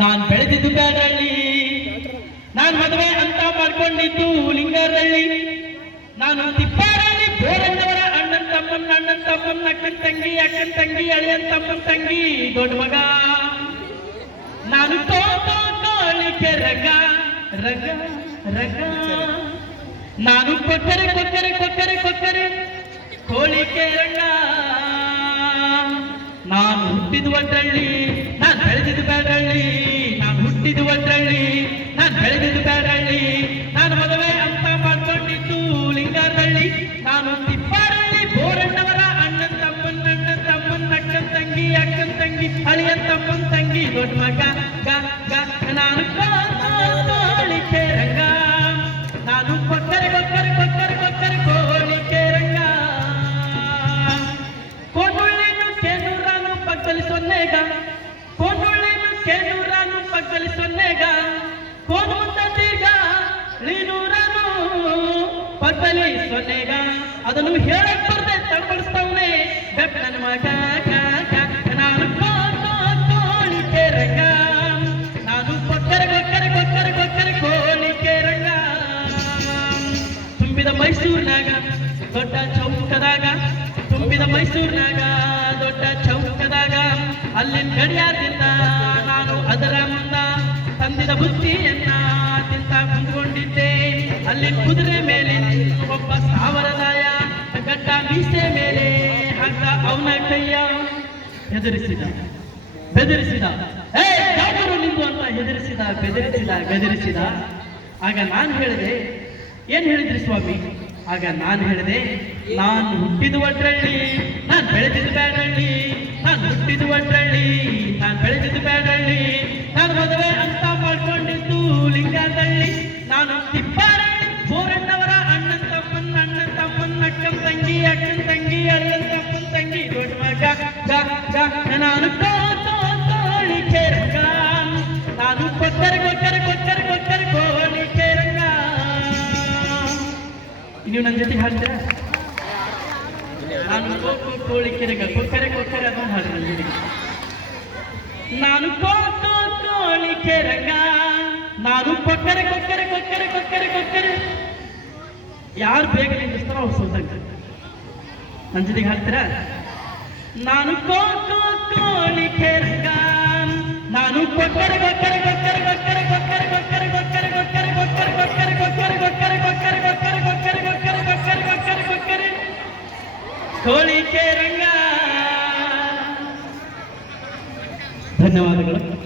ನಾನ್ ಬೆಳೆದಿದ್ದು ಬ್ಯಾಡ್ರಳ್ಳಿ ನಾನ್ ಮದುವೆ ಅಂತ ಮಾಡ್ಕೊಂಡಿದ್ದು ಲಿಂಗರಳ್ಳಿ ನಾನು ತಿಪ್ಪಾರಲ್ಲಿ ಬೇರೆಂದವರ ಅಣ್ಣನ್ ತಮ್ಮನ್ ಅಣ್ಣನ್ ತಮ್ಮನ್, ಅಕ್ಕನ್ ತಂಗಿ ಅಕ್ಕನ್ ತಂಗಿ, ಅಳಿಯನ್ ತಮ್ಮನ್ ತಂಗಿ, ದೊಡ್ಡ ಮಗ. ನಾನು ತೋಟೋ ಕೋಳಿಕೆ ರಗ ರಗ ರಗ. ನಾನು ಕೊಕ್ಕರೆ ಕೊಕ್ಕರೆ ಕೊಕ್ಕರೆ ಕೊಕ್ಕರೆ ಕೋಳಿಕೆ ರಂಗ ನಾನು ಹುಟ್ಟಿದ ಒಂದ್ರಳ್ಳಿ ನಾನು ಬೆಳೆದಿದ್ದು ಬೇಡಳ್ಳಿ ನಾನು ಹುಟ್ಟಿದ ಒಂದ್ರಳ್ಳಿ ನಾನು ಬೆಳೆದಿದ್ದು ಬೇಡಳ್ಳಿ ನಾನು ಮದುವೆ ಅಂತ ಮಾಡ್ಕೊಂಡಿದ್ದು ಲಿಂಗಾರಳ್ಳಿ ನಾನು ತಿಪ್ಪಾರಳ್ಳಿ ಬೋರಣ್ಣವರ ಅಣ್ಣನ್ ತಮ್ಮನ್ ಅಣ್ಣ ತಮ್ಮನ್ ಅಕ್ಕನ್ ತಂಗಿ ಅಕ್ಕನ್ ತಂಗಿ ಅಳಿಯ ತಮ್ಮನ್ ತಂಗಿ, ದೊಡ್ಡ ಮಗ, ಗ ಗ, ನಾನು ರಂಗ, ನಾನು ಪಕ್ಕದಲ್ಲಿ ಸೊನ್ನೆಗ. ಅದನ್ನು ಹೇಳಕ್ ಬರ್ದೆ ತಳಪಡಿಸ್ತವನೆ ಬೆಪ್ಪ ನನ್ನ ಮಗ. ನಾನು ಕೋಟು ಕೋಳಿಕೆ ರಂಗ ನಾನು ಕೊಕ್ಕರೆ ಕೊಕ್ಕರೆ ಕೊಕ್ಕರೆ ಕೊಕ್ಕರೆ ಕೋಳಿಕೆ ರಂಗ ತುಂಬಿದ ಮೈಸೂರಿನಾಗ, ದೊಡ್ಡ ಚೌಕದಾಗ. ತುಂಬಿದ ಮೈಸೂರಿನಾಗ, ದೊಡ್ಡ ಚೌಕದಾಗ. ಅಲ್ಲಿ ಗಡಿಯಾರದಿಂದ ನಾನು ಅದರ ಮುಂದ ತಂದಿದ ಬುತ್ತಿಯನ್ನ ತಿಂತ ಕುಂದುಕೊಂಡಿದ್ದೆ ಅಲ್ಲಿ ಕುದುರೆ ಮೇಲೆ ಒಬ್ಬ ಸಾವರದಾಯ ಗಡ್ಡ ಮೀಸೆ ಮೇಲೆ ಹಗ್ಗ ಅವನ ಕೈಯ ಹೆದರಿಸಿದ ಬೆದರಿಸಿದ. ಏ ನಿಂದು ಅಂತ ಹೆದರಿಸಿದ, ಬೆದರಿಸಿದ ಬೆದರಿಸಿದ. ಆಗ ನಾನು ಹೇಳಿದೆ, ಏನ್ ಹೇಳಿದ್ರಿ ಸ್ವಾಮಿ? ಆಗ ನಾನು ಹೇಳಿದೆ, ನಾನು ಹುಟ್ಟಿದ ಒಡ್ರಳ್ಳಿ ನಾನು ಬೆಳೆದಿದ್ದು ಬ್ಯಾಡಳ್ಳಿ ನಾನು ಹುಟ್ಟಿದ ಒಡ್ರಳ್ಳಿ ನಾನು ಬೆಳೆದಿದ್ದು ಬ್ಯಾಡಳ್ಳಿ ನಾನು ಮದುವೆ ಅಂತ ಮಾಡ್ಕೊಂಡಿದ್ದು ಲಿಂಗದಳ್ಳಿ. ನಾನು ತಿಪ್ಪಾರಳ್ಳಿ ಅಕ್ಕನ ತಂಗಿ ಅಕ್ಕನ ತಂಗಿ ಅಲ್ಲದ ಅಪ್ಪನ ತಂಗಿ ದೊಡ್ಡ ಮಗ ನಾನು ತೋಳಿಕೆ ರಂಗ ನಾನು ಕೊಟ್ಟರೆ ಕೊಟ್ಟರೆ ಕೊಟ್ಟರೆ ಕೊಟ್ಟರೆ ಕೋಳಿಕೆ ರಂಗ ನೀವು ನನ್ನ ಜೊತೆ ಹಾಡ್ತೀರಾ? ನಾನು ಕೋಳಿ ರಂಗ ಕೊಟ್ಟರೆ ಕೊಟ್ಟರೆ ಅದನ್ನು ಹಾಡ್ತೀನಿ ನಾನು ಕೋಳಿ ಕೋಳಿಕೆ ನಾನು ಕೊಟ್ಟರೆ ಕೊಟ್ಟರೆ ಕೊಟ್ಟರೆ ಕೊಟ್ಟರೆ ಕೊಟ್ಟರೆ ಯಾರು ಬೇಗ ನಿಲ್ಲಿಸ್ತಾರೋ ಅವ್ರು ಸೋತಂಗ ನನ್ನ ಜೊತೆಗೆ ಹಾಕ್ತೀರಾ ನಾನು ಕೋಕೋ ಕೋಳಿಕೆ ರಂಗ ನಾನು ಕೊಕ್ಕರೆ ಕೊಕ್ಕರೆ ಕೊಕ್ಕರೆ ಕೊಕ್ಕರೆ ಕೊಕ್ಕರೆ ಕೊಕ್ಕರೆ ಕೊಕ್ಕರೆ ಕೊಕ್ಕರೆ ಕೊಕ್ಕರೆ ಕೊಕ್ಕರೆ ಕೊಕ್ಕರೆ ಕೊಕ್ಕರೆ ಕೊಕ್ಕರೆ ಕೊಕ್ಕರೆ ಕೊಕ್ಕರೆ ಕೊಕ್ಕರೆ ಕೊಕ್ಕರೆ ಕೊಕ್ಕರೆ ಕೊಕ್ಕರೆ ಕೋಳಿ ಕೇರಂಗ ಧನ್ಯವಾದಗಳು